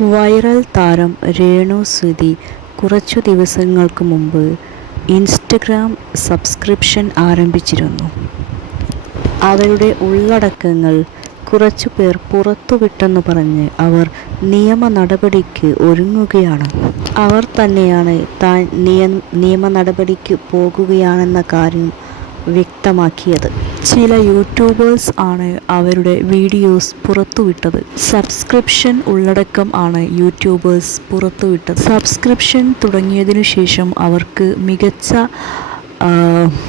Viral താരം രേണു സുധി കുറച്ചു ദിവസങ്ങൾക്ക് മുമ്പ് ഇൻസ്റ്റഗ്രാം സബ്സ്ക്രിപ്ഷൻ ആരംഭിച്ചിരുന്നു. അവരുടെ ഉള്ളടക്കങ്ങൾ കുറച്ചുപേർ പുറത്തുവിട്ടെന്ന് പറഞ്ഞ് അവർ നിയമ നടപടിക്ക് ഒരുങ്ങുകയാണ്. അവർ തന്നെയാണ് താൻ നിയമ നടപടിക്ക് പോകുകയാണെന്ന കാര്യം വ്യക്തമാക്കിയത്. ചില യൂട്യൂബേഴ്സ് ആണ് അവരുടെ വീഡിയോസ് പുറത്തുവിട്ടത്. സബ്സ്ക്രിപ്ഷൻ ഉള്ളടക്കം ആണ് യൂട്യൂബേഴ്സ് പുറത്തുവിട്ടത്. സബ്സ്ക്രിപ്ഷൻ തുടങ്ങിയതിനു ശേഷം അവർക്ക് മികച്ച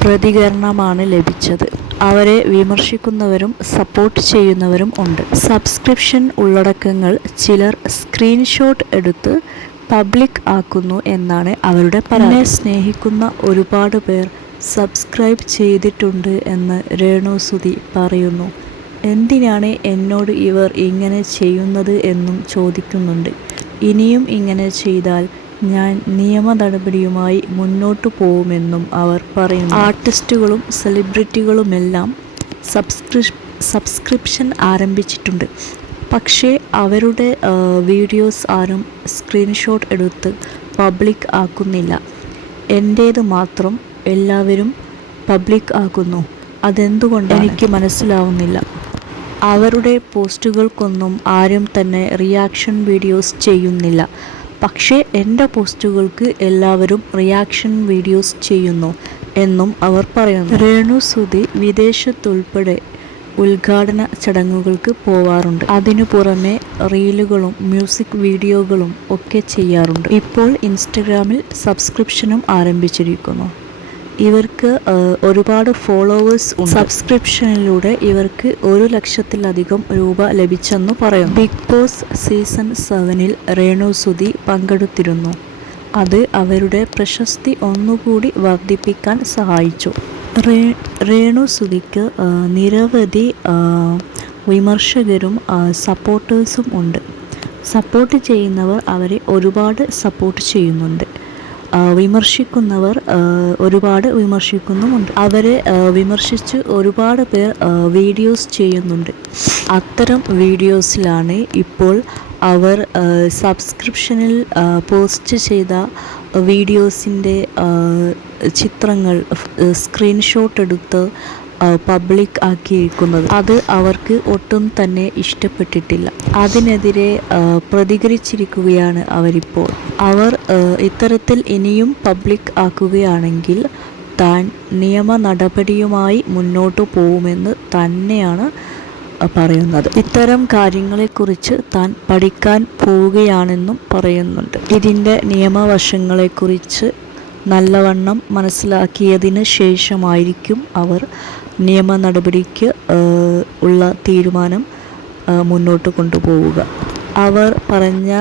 പ്രതികരണമാണ് ലഭിച്ചത്. അവരെ വിമർശിക്കുന്നവരും സപ്പോർട്ട് ചെയ്യുന്നവരും ഉണ്ട്. സബ്സ്ക്രിപ്ഷൻ ഉള്ളടക്കങ്ങൾ ചിലർ സ്ക്രീൻഷോട്ട് എടുത്ത് പബ്ലിക് ആക്കുന്നു എന്നാണ് അവരുടെ പരാതി. സ്നേഹിക്കുന്ന ഒരുപാട് പേർ സബ്സ്ക്രൈബ് ചെയ്തിട്ടുണ്ട് എന്ന് രേണു സുധി പറയുന്നു. എന്തിനാണ് എന്നോട് ഇവർ ഇങ്ങനെ ചെയ്യുന്നത് എന്നും ചോദിക്കുന്നുണ്ട്. ഇനിയും ഇങ്ങനെ ചെയ്താൽ ഞാൻ നിയമ നടപടിയുമായി മുന്നോട്ടു പോകുമെന്നും അവർ പറയുന്നു. ആർട്ടിസ്റ്റുകളും സെലിബ്രിറ്റികളുമെല്ലാം സബ്സ്ക്രിപ്ഷൻ ആരംഭിച്ചിട്ടുണ്ട്. പക്ഷേ അവരുടെ വീഡിയോസ് ആരും സ്ക്രീൻഷോട്ട് എടുത്ത് പബ്ലിക് ആക്കുന്നില്ല. എൻ്റേത് മാത്രം എല്ലാവരും പബ്ലിക് ആക്കുന്നു. അതെന്തുകൊണ്ട് എനിക്ക് മനസ്സിലാവുന്നില്ല. അവരുടെ പോസ്റ്റുകൾക്കൊന്നും ആരും തന്നെ റിയാക്ഷൻ വീഡിയോസ് ചെയ്യുന്നില്ല. പക്ഷേ എൻ്റെ പോസ്റ്റുകൾക്ക് എല്ലാവരും റിയാക്ഷൻ വീഡിയോസ് ചെയ്യുന്നു എന്നും അവർ പറയുന്നു. രേണു സുധി വിദേശത്തുൾപ്പെടെ ഉദ്ഘാടന ചടങ്ങുകൾക്ക് പോവാറുണ്ട്. അതിനു പുറമെ റീലുകളും മ്യൂസിക് വീഡിയോകളും ഒക്കെ ചെയ്യാറുണ്ട്. ഇപ്പോൾ ഇൻസ്റ്റഗ്രാമിൽ സബ്സ്ക്രിപ്ഷനും ആരംഭിച്ചിരിക്കുന്നു. ഇവർക്ക് ഒരുപാട് ഫോളോവേഴ്സ് ഉണ്ട്. സബ്സ്ക്രിപ്ഷനിലൂടെ ഇവർക്ക് 1,00,000-ലധികം രൂപ ലഭിച്ചെന്ന് പറയുന്നു. ബിഗ് ബോസ് സീസൺ 7-ൽ രേണു സുധി പങ്കെടുത്തിരുന്നു. അത് അവരുടെ പ്രശസ്തി ഒന്നുകൂടി വർദ്ധിപ്പിക്കാൻ സഹായിച്ചു. രേണു സുധിക്ക് നിരവധി വിമർശകരും സപ്പോർട്ടേഴ്സും ഉണ്ട്. സപ്പോർട്ട് ചെയ്യുന്നവർ അവരെ ഒരുപാട് സപ്പോർട്ട് ചെയ്യുന്നുണ്ട്. വിമർശിക്കുന്നവർ ഒരുപാട് വിമർശിക്കുന്നുമുണ്ട്. അവരെ വിമർശിച്ച് ഒരുപാട് പേർ വീഡിയോസ് ചെയ്യുന്നുണ്ട്. അത്തരം വീഡിയോസിലാണ് ഇപ്പോൾ അവർ സബ്സ്ക്രിപ്ഷനിൽ പോസ്റ്റ് ചെയ്ത വീഡിയോസിൻ്റെ ചിത്രങ്ങൾ സ്ക്രീൻഷോട്ട് എടുത്ത് പബ്ലിക് ആക്കിയിരിക്കുന്നത്. അത് അവർക്ക് ഒട്ടും തന്നെ ഇഷ്ടപ്പെട്ടിട്ടില്ല. അതിനെതിരെ പ്രതികരിച്ചിരിക്കുകയാണ് അവരിപ്പോൾ. അവർ ഇത്തരത്തിൽ ഇനിയും പബ്ലിക് ആക്കുകയാണെങ്കിൽ താൻ നിയമ നടപടിയുമായി മുന്നോട്ടു പോകുമെന്ന് തന്നെയാണ് പറയുന്നത്. ഇത്തരം കാര്യങ്ങളെക്കുറിച്ച് താൻ പഠിക്കാൻ പോവുകയാണെന്നും പറയുന്നുണ്ട്. ഇതിൻ്റെ നിയമവശങ്ങളെക്കുറിച്ച് നല്ലവണ്ണം മനസ്സിലാക്കിയതിന് ശേഷമായിരിക്കും അവർ നിയമ നടപടിക്ക് ഉള്ള തീരുമാനം മുന്നോട്ട് കൊണ്ടുപോവുക. അവർ പറഞ്ഞ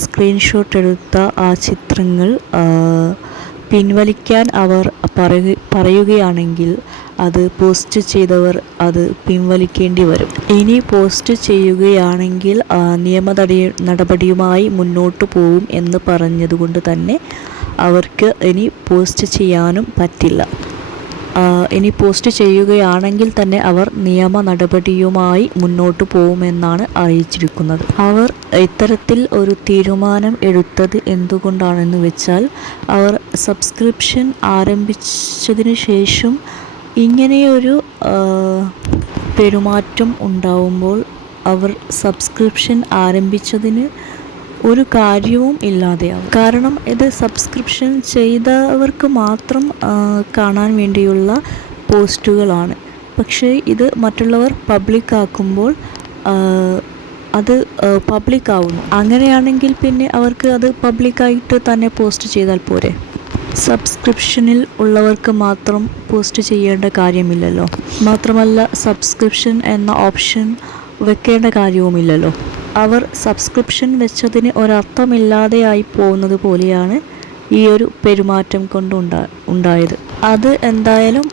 സ്ക്രീൻഷോട്ട് എടുത്ത ആ ചിത്രങ്ങൾ പിൻവലിക്കാൻ അവർ പറയുകയാണെങ്കിൽ അത് പോസ്റ്റ് ചെയ്തവർ അത് പിൻവലിക്കേണ്ടി വരും. ഇനി പോസ്റ്റ് ചെയ്യുകയാണെങ്കിൽ നിയമ നടപടിയുമായി മുന്നോട്ട് പോകും എന്ന് പറഞ്ഞതുകൊണ്ട് തന്നെ അവർക്ക് ഇനി പോസ്റ്റ് ചെയ്യാനും പറ്റില്ല. ഇനി പോസ്റ്റ് ചെയ്യുകയാണെങ്കിൽ തന്നെ അവർ നിയമ നടപടിയുമായി മുന്നോട്ട് പോകുമെന്നാണ് അറിയിച്ചിരിക്കുന്നത്. അവർ ഇത്തരത്തിൽ ഒരു തീരുമാനം എടുത്തത് എന്തുകൊണ്ടാണെന്ന് വെച്ചാൽ അവർ സബ്സ്ക്രിപ്ഷൻ ആരംഭിച്ചതിന് ശേഷം ഇങ്ങനെയൊരു പെരുമാറ്റം ഉണ്ടാവുമ്പോൾ അവർ സബ്സ്ക്രിപ്ഷൻ ആരംഭിച്ചതിന് ഒരു കാര്യവും ഇല്ലാതെയാവും. കാരണം ഇത് സബ്സ്ക്രിപ്ഷൻ ചെയ്തവർക്ക് മാത്രം കാണാൻ വേണ്ടിയുള്ള പോസ്റ്റുകളാണ്. പക്ഷേ ഇത് മറ്റുള്ളവർ പബ്ലിക് ആക്കുമ്പോൾ അത് പബ്ലിക് ആവുന്നു. അങ്ങനെയാണെങ്കിൽ പിന്നെ അവർക്ക് അത് പബ്ലിക്കായിട്ട് തന്നെ പോസ്റ്റ് ചെയ്താൽ പോരെ. സബ്സ്ക്രിപ്ഷനിൽ ഉള്ളവർക്ക് മാത്രം പോസ്റ്റ് ചെയ്യേണ്ട കാര്യമില്ലല്ലോ. മാത്രമല്ല സബ്സ്ക്രിപ്ഷൻ എന്ന ഓപ്ഷൻ വെക്കേണ്ട കാര്യവുമില്ലല്ലോ. അവർ സബ്സ്ക്രിപ്ഷൻ വെച്ചതിന് ഒരർത്ഥമില്ലാതെയായി പോകുന്നത് പോലെയാണ് ഈ ഒരു പെരുമാറ്റം കൊണ്ട് ഉണ്ടായത്. അത് എന്തായാലും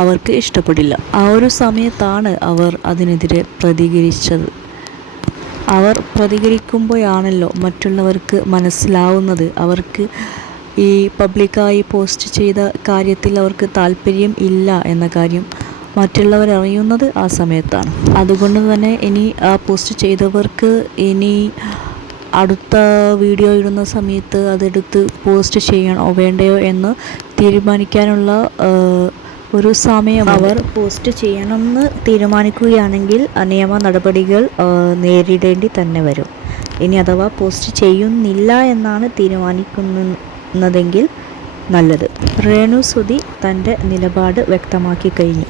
അവർക്ക് ഇഷ്ടപ്പെടില്ല. ആ ഒരു സമയത്താണ് അവർ അതിനെതിരെ പ്രതികരിച്ചത്. അവർ പ്രതികരിക്കുമ്പോഴാണല്ലോ മറ്റുള്ളവർക്ക് മനസ്സിലാവുന്നത് അവർക്ക് ഈ പബ്ലിക്കായി പോസ്റ്റ് ചെയ്ത കാര്യത്തിൽ അവർക്ക് താല്പര്യം ഇല്ല എന്ന കാര്യം മറ്റുള്ളവരറിയുന്നത് ആ സമയത്താണ്. അതുകൊണ്ട് തന്നെ ഇനി ആ പോസ്റ്റ് ചെയ്തവർക്ക് ഇനി അടുത്ത വീഡിയോ ഇടുന്ന സമയത്ത് അതെടുത്ത് പോസ്റ്റ് ചെയ്യണോ വേണ്ടയോ എന്ന് തീരുമാനിക്കാനുള്ള ഒരു സമയം അവർ പോസ്റ്റ് ചെയ്യണമെന്ന് തീരുമാനിക്കുകയാണെങ്കിൽ നിയമ നടപടികൾ നേരിടേണ്ടി തന്നെ വരും. ഇനി അഥവാ പോസ്റ്റ് ചെയ്യുന്നില്ല എന്നാണ് തീരുമാനിക്കുന്നതെങ്കിൽ നല്ലത്. രേണു സുധി തൻ്റെ നിലപാട് വ്യക്തമാക്കി കഴിഞ്ഞു.